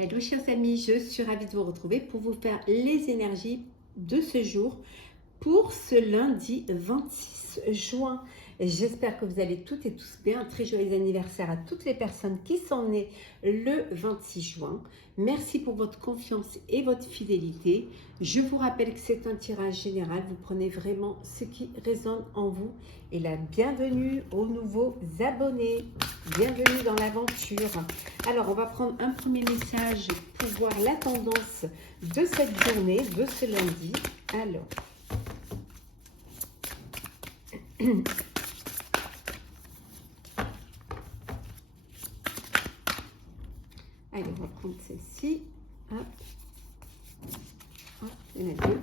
Hello chers amis, je suis ravie de vous retrouver pour vous faire les énergies de ce jour pour ce lundi 26 juin. J'espère que vous allez toutes et tous bien. Un très joyeux anniversaire à toutes les personnes qui sont nées le 26 juin. Merci pour votre confiance et votre fidélité. Je vous rappelle que c'est un tirage général. Vous prenez vraiment ce qui résonne en vous. Et la bienvenue aux nouveaux abonnés. Bienvenue dans l'aventure. Alors, on va prendre un premier message pour voir la tendance de cette journée, de ce lundi. Alors, allez, on va prendre celle-ci. Hop. Hop, il y en a deux.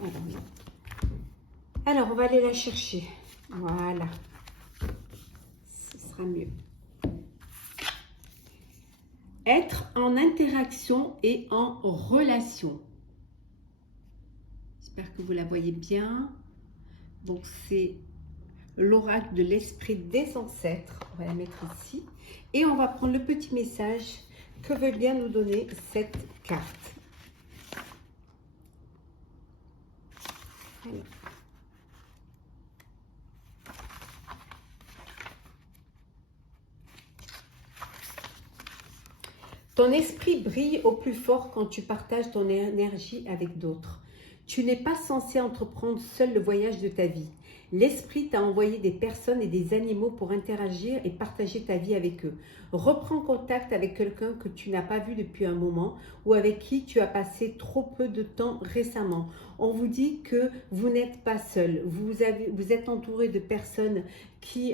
Alors, on va aller la chercher. Voilà. Ce sera mieux. Être en interaction et en relation. J'espère que vous la voyez bien. Donc, c'est l'oracle de l'esprit des ancêtres. On va la mettre ici. Et on va prendre le petit message que veut bien nous donner cette carte. Alors. Ton esprit brille au plus fort quand tu partages ton énergie avec d'autres. Tu n'es pas censé entreprendre seul le voyage de ta vie. L'esprit t'a envoyé des personnes et des animaux pour interagir et partager ta vie avec eux. Reprends contact avec quelqu'un que tu n'as pas vu depuis un moment ou avec qui tu as passé trop peu de temps récemment. On vous dit que vous n'êtes pas seul. Vous êtes entouré de personnes qui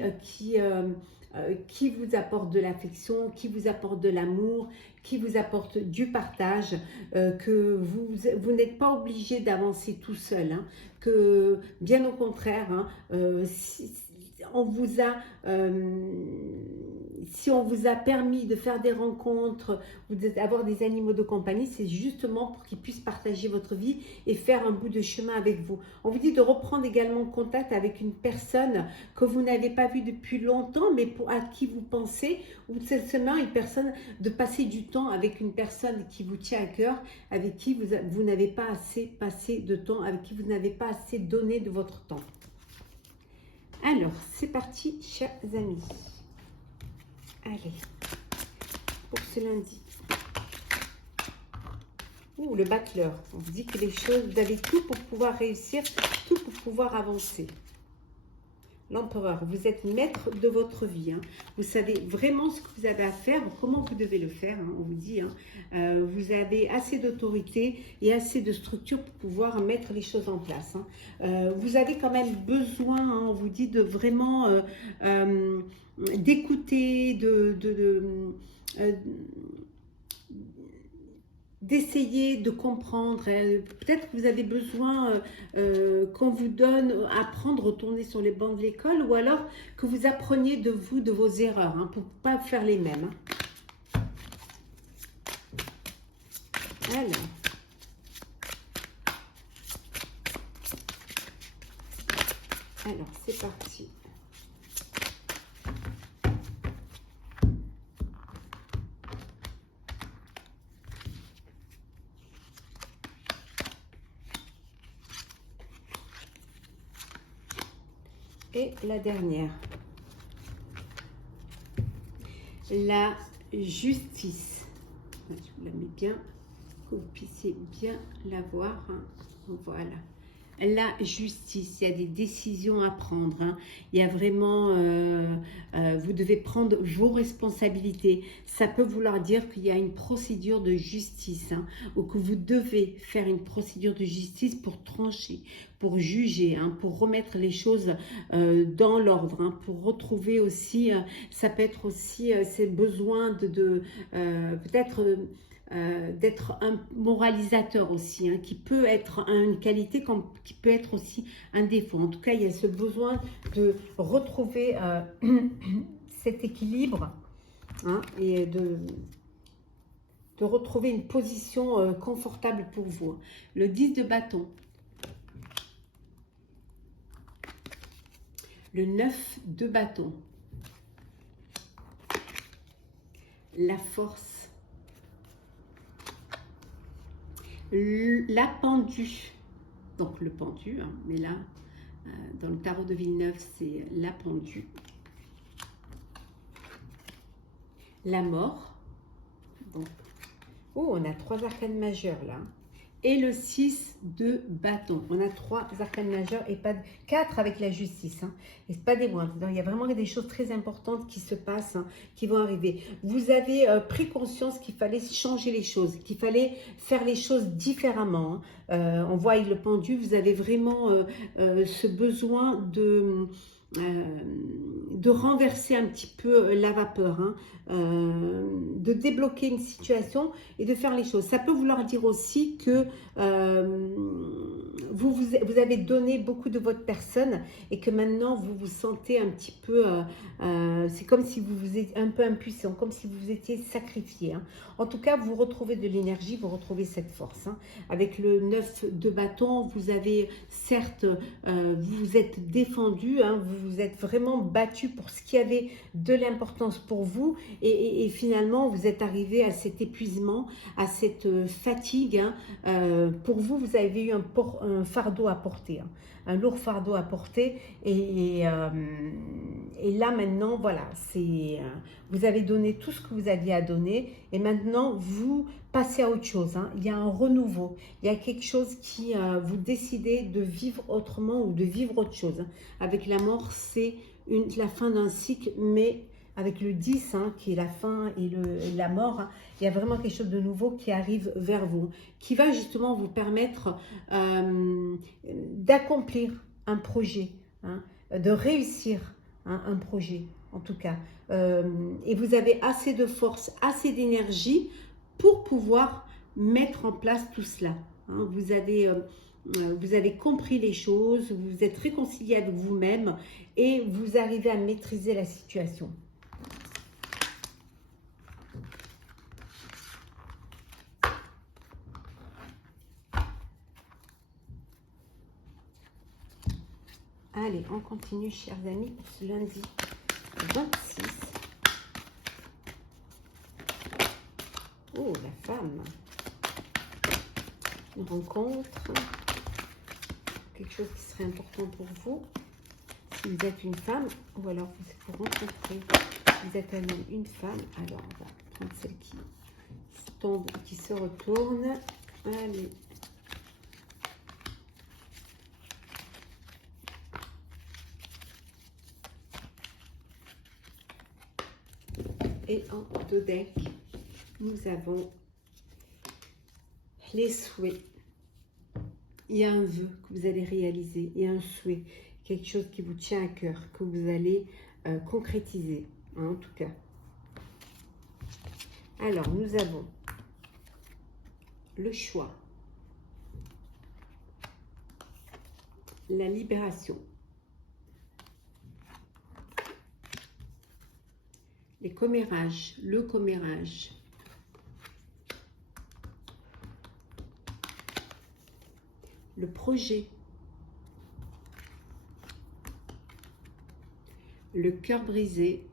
vous apportent de l'affection, qui vous apportent de l'amour, qui vous apportent du partage, que vous n'êtes pas obligé d'avancer tout seul, hein, que bien au contraire, hein, si on vous a permis de faire des rencontres, d'avoir des animaux de compagnie, c'est justement pour qu'ils puissent partager votre vie et faire un bout de chemin avec vous. On vous dit de reprendre également contact avec une personne que vous n'avez pas vue depuis longtemps, mais à qui vous pensez, ou seulement une personne, de passer du temps avec une personne qui vous tient à cœur, avec qui vous n'avez pas assez passé de temps, avec qui vous n'avez pas assez donné de votre temps. Alors, c'est parti, chers amis. Allez, pour ce lundi. Ouh, le battleur. On vous dit que les choses, vous avez tout pour pouvoir réussir, tout pour pouvoir avancer. L'empereur, vous êtes maître de votre vie. Hein. Vous savez vraiment ce que vous avez à faire, comment vous devez le faire. Hein, on vous dit, hein. Vous avez assez d'autorité et assez de structure pour pouvoir mettre les choses en place. Hein. Vous avez quand même besoin, hein, on vous dit, de vraiment d'écouter, d'essayer de comprendre. Peut-être que vous avez besoin qu'on vous donne à apprendre, retourner sur les bancs de l'école, ou alors que vous appreniez de vous, de vos erreurs, hein, pour ne pas faire les mêmes. Hein. Alors, c'est parti. Et la dernière, la justice. Je vous la mets bien, que vous puissiez bien la voir. Hein. Voilà. La justice, il y a des décisions à prendre. Hein. Il y a vraiment, vous devez prendre vos responsabilités. Ça peut vouloir dire qu'il y a une procédure de justice, hein, ou que vous devez faire une procédure de justice pour trancher, pour juger, hein, pour remettre les choses dans l'ordre, hein, pour retrouver aussi, ça peut être aussi ces besoins de peut-être... d'être un moralisateur aussi, hein, qui peut être une qualité qui peut être aussi un défaut. En tout cas, il y a ce besoin de retrouver cet équilibre, hein, et de retrouver une position confortable pour vous. Le 10 de bâton, le 9 de bâton, la force, la pendue. Donc le pendu, hein, mais là, dans le tarot de Villeneuve, c'est la pendue. La mort. Donc, oh, on a 3 arcanes majeures là. Et le 6 de bâton. On a 3 arcanes majeures et pas 4 avec la justice. Hein, et pas des moindres. Il y a vraiment des choses très importantes qui se passent, hein, qui vont arriver. Vous avez pris conscience qu'il fallait changer les choses, qu'il fallait faire les choses différemment. Hein. On voit avec le pendu, vous avez vraiment ce besoin de renverser un petit peu la vapeur, hein, de débloquer une situation et de faire les choses. Ça peut vouloir dire aussi que vous avez donné beaucoup de votre personne et que maintenant vous vous sentez un petit peu, c'est comme si vous vous étiez un peu impuissant, comme si vous vous étiez sacrifié. Hein. En tout cas, vous retrouvez de l'énergie, vous retrouvez cette force. Hein. Avec le 9 de bâton, vous avez certes, vous vous êtes défendu, hein, vous vous êtes vraiment battu pour ce qui avait de l'importance pour vous et finalement vous êtes arrivé à cet épuisement, à cette fatigue. Hein. Pour vous, vous avez eu un fardeau à porter, hein, un lourd fardeau à porter et là maintenant, voilà, vous avez donné tout ce que vous aviez à donner et maintenant vous passez à autre chose. Hein. Il y a un renouveau, il y a quelque chose qui vous décidez de vivre autrement ou de vivre autre chose. Hein. Avec la mort, c'est la fin d'un cycle, mais avec le 10, hein, qui est la fin et la mort, hein, il y a vraiment quelque chose de nouveau qui arrive vers vous, qui va justement vous permettre d'accomplir un projet, hein, de réussir un projet, en tout cas. Et vous avez assez de force, assez d'énergie pour pouvoir mettre en place tout cela. Hein. Vous avez compris les choses, vous vous êtes réconcilié avec vous-même et vous arrivez à maîtriser la situation. Allez, on continue, chers amis, pour ce lundi 26. Oh, la femme. Une rencontre. Quelque chose qui serait important pour vous. Si vous êtes une femme, ou alors vous rencontrez, vous êtes un homme, une femme. Alors, on va prendre celle qui tombe, qui se retourne. Allez. Et en deux decks, nous avons les souhaits. Il y a un vœu que vous allez réaliser, il y a un souhait, quelque chose qui vous tient à cœur, que vous allez concrétiser, hein, en tout cas. Alors, nous avons le choix, la libération, les commérages, le commérage, le projet, le cœur brisé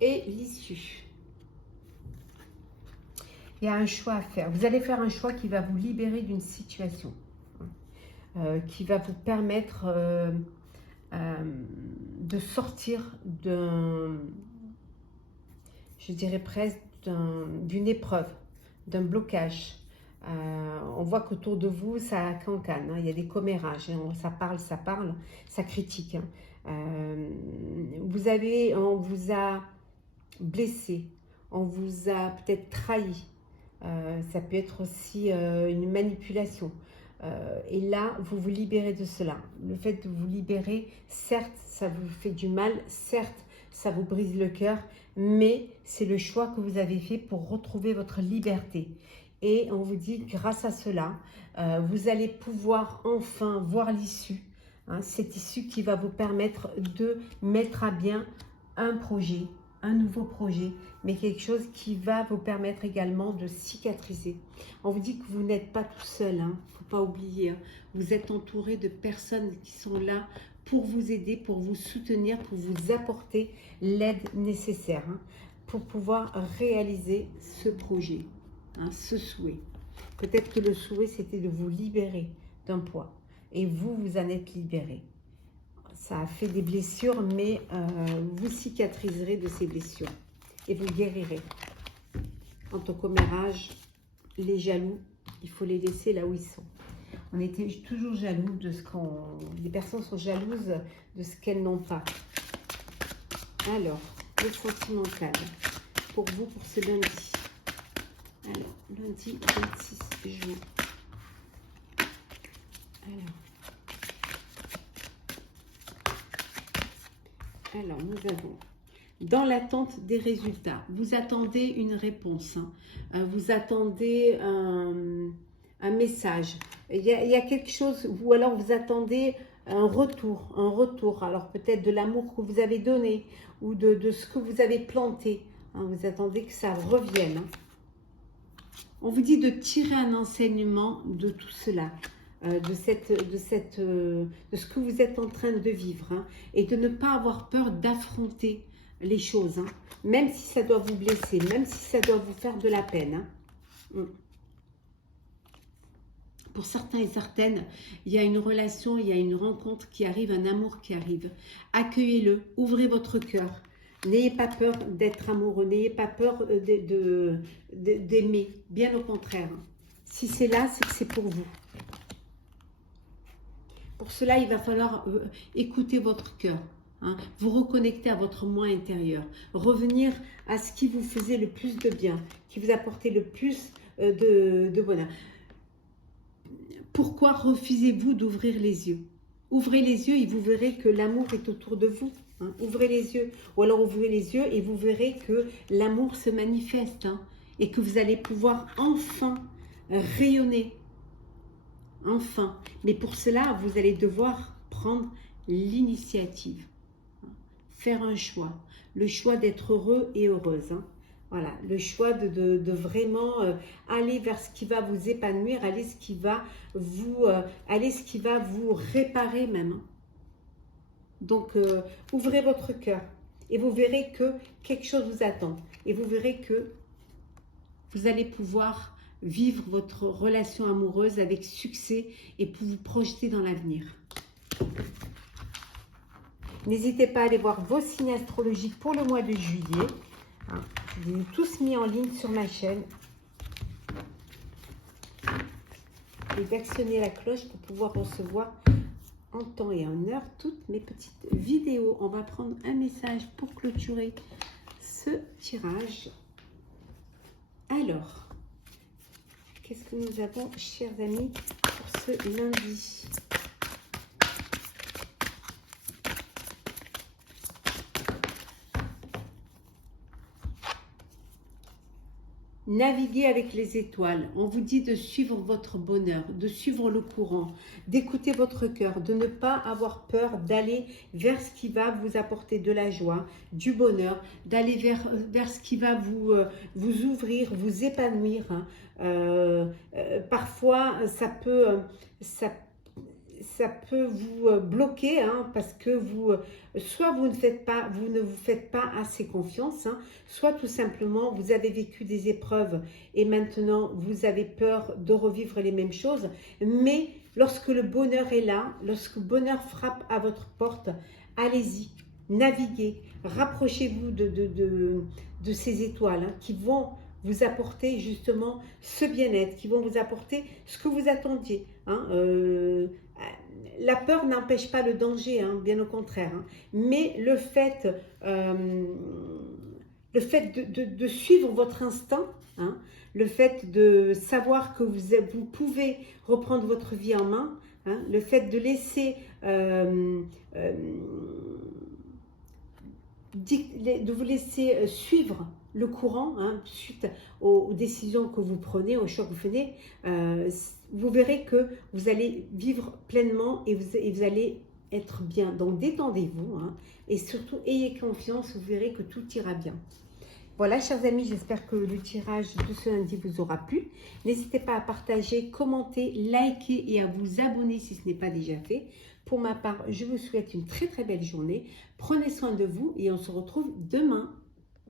et l'issue. Il y a un choix à faire. Vous allez faire un choix qui va vous libérer d'une situation, qui va vous permettre de sortir je dirais presque d'une épreuve, d'un blocage. On voit qu'autour de vous, ça cancane, hein, il y a des commérages, hein, ça parle, ça critique. Hein. On vous a blessé, on vous a peut-être trahi, ça peut être aussi une manipulation. Et là, vous vous libérez de cela. Le fait de vous libérer, certes, ça vous fait du mal, certes, ça vous brise le cœur, mais c'est le choix que vous avez fait pour retrouver votre liberté. Et on vous dit, grâce à cela, vous allez pouvoir enfin voir l'issue. Hein, cette issue qui va vous permettre de mettre à bien un projet, un nouveau projet, mais quelque chose qui va vous permettre également de cicatriser. On vous dit que vous n'êtes pas tout seul, hein, faut pas oublier. Hein, vous êtes entouré de personnes qui sont là pour vous aider, pour vous soutenir, pour vous apporter l'aide nécessaire, hein, pour pouvoir réaliser ce projet. hein, ce souhait. Peut-être que le souhait, c'était de vous libérer d'un poids. Et vous, vous en êtes libéré. Ça a fait des blessures, mais vous cicatriserez de ces blessures. Et vous guérirez. En tant commérage, les jaloux, il faut les laisser là où ils sont. On était toujours jaloux de ce qu'on... Les personnes sont jalouses de ce qu'elles n'ont pas. Alors, le sentimental, pour vous, pour ce lundi. Alors, lundi 26 juin. Alors, nous avons, dans l'attente des résultats, vous attendez une réponse, hein. Vous attendez un message. Il y a quelque chose, ou alors vous attendez un retour. Alors peut-être de l'amour que vous avez donné, ou de ce que vous avez planté. Hein, vous attendez que ça revienne. Hein. On vous dit de tirer un enseignement de tout cela. De ce que vous êtes en train de vivre, hein, et de ne pas avoir peur d'affronter les choses, hein, même si ça doit vous blesser, même si ça doit vous faire de la peine. Hein. Pour certains et certaines, il y a une relation, il y a une rencontre qui arrive, un amour qui arrive. Accueillez-le, ouvrez votre cœur. N'ayez pas peur d'être amoureux, n'ayez pas peur d'aimer, bien au contraire. Si c'est là, c'est que c'est pour vous. Pour cela, il va falloir écouter votre cœur, hein, vous reconnecter à votre moi intérieur, revenir à ce qui vous faisait le plus de bien, qui vous apportait le plus de bonheur. Pourquoi refusez-vous d'ouvrir les yeux? Ouvrez les yeux et vous verrez que l'amour est autour de vous. Hein. Ouvrez les yeux, ou alors ouvrez les yeux et vous verrez que l'amour se manifeste, hein, et que vous allez pouvoir enfin rayonner. Enfin, mais pour cela, vous allez devoir prendre l'initiative, faire un choix, le choix d'être heureux et heureuse. Hein. Voilà, le choix de vraiment aller vers ce qui va vous épanouir, aller ce qui va vous réparer même. Hein. Donc, ouvrez votre cœur et vous verrez que quelque chose vous attend. Et vous verrez que vous allez pouvoir vivre votre relation amoureuse avec succès et pour vous projeter dans l'avenir. N'hésitez pas à aller voir vos signes astrologiques pour le mois de juillet. Je les ai tous mis en ligne sur ma chaîne. Et d'actionner la cloche pour pouvoir recevoir en temps et en heure toutes mes petites vidéos. On va prendre un message pour clôturer ce tirage. Alors, qu'est-ce que nous avons, chers amis, pour ce lundi? Naviguez avec les étoiles. On vous dit de suivre votre bonheur, de suivre le courant, d'écouter votre cœur, de ne pas avoir peur d'aller vers ce qui va vous apporter de la joie, du bonheur, d'aller vers ce qui va vous ouvrir, vous épanouir. Hein. Parfois, ça peut vous bloquer, hein, parce que soit vous ne vous faites pas assez confiance, hein, soit tout simplement vous avez vécu des épreuves et maintenant vous avez peur de revivre les mêmes choses. Mais lorsque le bonheur est là, lorsque le bonheur frappe à votre porte, allez-y, naviguez, rapprochez-vous de ces étoiles, hein, qui vont vous apporter justement ce bien-être, qui vont vous apporter ce que vous attendiez. Hein, la peur n'empêche pas le danger, hein, bien au contraire. Hein, mais le fait de suivre votre instinct, hein, le fait de savoir que vous pouvez reprendre votre vie en main, hein, le fait de laisser de vous laisser suivre le courant, hein, suite aux décisions que vous prenez, aux choix que vous faites, vous verrez que vous allez vivre pleinement et vous allez être bien. Donc détendez-vous, hein, et surtout ayez confiance, vous verrez que tout ira bien. Voilà, chers amis, j'espère que le tirage de ce lundi vous aura plu. N'hésitez pas à partager, commenter, liker et à vous abonner si ce n'est pas déjà fait. Pour ma part, je vous souhaite une très très belle journée. Prenez soin de vous et on se retrouve demain.